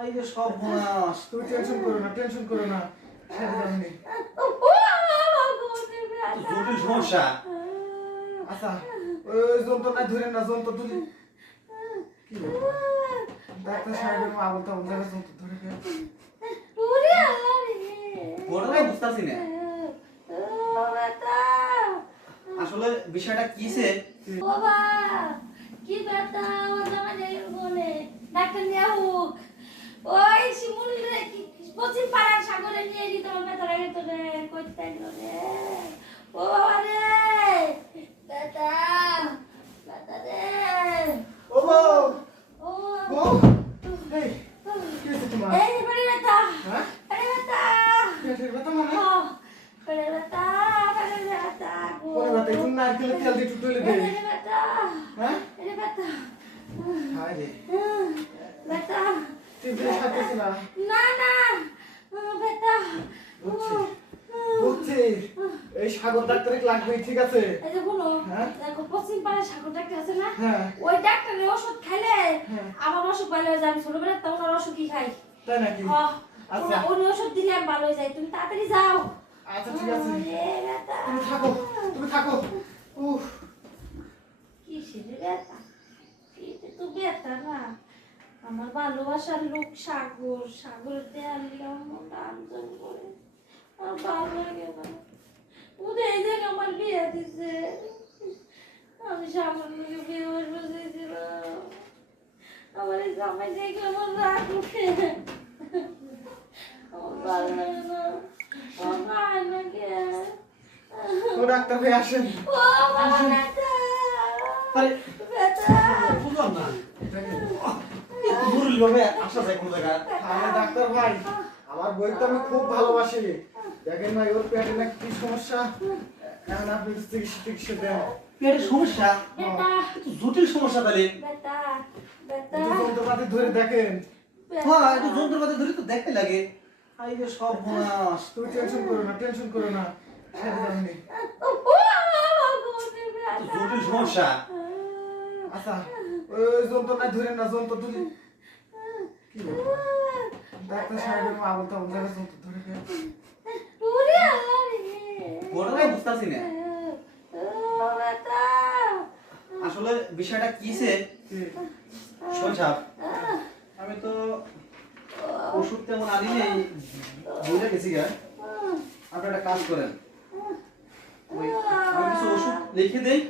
আইরে সব বোনাস, তুমি টেনশন করো না ছেড়ে দাও নি। জটিল সমস্যা। আচ্ছা ওই যন্ত্রণা ধরে না, যন্ত্র ধরে কি ডাক্তার সাহেবের মা বলতে হবে যন্ত্র ধরে কে ঘটনাই বুঝতেছি না আসলে বিষয়টা কিছে। বাবা কি ব্যথা আমার জামা যাই বলে ডাক্তার নিয়ে হোক ওই শিমুল রে কি পশ্চিম পাড়ার সাগরে নিয়ে গিয়ে তোমার ব্যথা লাগে তো রে কইতে রে ও বাবা রে ব্যথা ব্যথা রে ও বউ ও বউ এই কি হইছে তোমার? এই বড় ব্যথা হ্যাঁ বড় ব্যথা পেটের ব্যথা মানে বড় ব্যথা কোন ব্যথা? তুমি নারকেলের তেল দিয়ে একটু ডলে দে। ব্যথা হ্যাঁ এই ব্যথা হায় রে ব্যথা টিভি সাথে না না না ব্যথা বুঝছি এই সাগর ডাক্তারে লাগবে ঠিক আছে। এই যে বলো হ্যাঁ? দেখো পশ্চিম পাড়ায় সাগর ডাক্তার আছে না হ্যাঁ ওই ডাক্তারের ওষুধ খাইলে হ্যাঁ। আমার অসুখ ভালো হয়ে যায়। আমি ছোটবেলায় তো ওনার ওষুধই খাই। তাই নাকি? আচ্ছা উনি ওষুধ দিলে আমি ভালো হয়ে যায়। তুমি তাড়াতাড়ি যাও। আচ্ছা ঠিক আছে ওরে ব্যথা। তুমি থাকো উফ কিসের ব্যথা? এটা তো ব্যথা না। আমার ভালোবাসার লোক সাগর, সাগরের দেয়াল আঞ্জন করে আমার ভালো লাগে না। ওদের এই জায়গায় আমার বিয়ে দিছে, আমি সাগর লোকে বিয়ে বসেছিলাম। আমার এই জামাই দেখলে আমার রাগ উঠে, আমার ভালো লাগে না। আমার ভাই নাকি ও ডাক্তার ভাই আসেন। ও বাবা ব্যথা আরে ব্যথা বুঝলাম না এত জরুরি ভাবে আসা যায় কোন জায়গায়? আরে ডাক্তার ভাই আমার বই তো আমি খুব ভালোবাসি, দেখেন ভাই ওর পেটে না কি সমস্যা, এখন আপনি চিকিৎসা দেন। পেটের সমস্যা? ব্যথা একটু জটিল সমস্যা তাহলে। ব্যথা ব্যথা একটু যন্ত্রপাতি ধরে দেখেন। হ্যাঁ একটু যন্ত্রপাতি ধরে তো দেখতে লাগে। আইরে সব বোনাস, তুমি টেনশন করো না ছেড়ে দাও নি। জটিল সমস্যা। আচ্ছা ওই যন্ত্রণা ধরে না, যন্ত্র ধরে কি ডাক্তার সাহেবের মা বলতে হবে যন্ত্র ধরে কে ঘটনাই বুঝতেছি না আসলে বিষয়টা কিছে। শোনছাপ আমি তো ওষুধ তেমন আনি নেই, বুঝে গেছি গা। আপনি একটা কাজ করেন, ওই আমি কিছু ওষুধ লিখে দেই,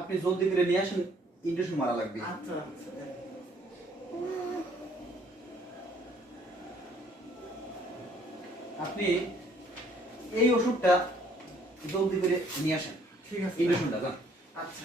আপনি জলদি করে নিয়ে আসেন, ইনজেকশন মারা লাগবে। আচ্ছা আচ্ছা আপনি এই ওষুধটা জলদি করে নিয়ে আসেন। ঠিক আছে ইনজেকশনটা। আচ্ছা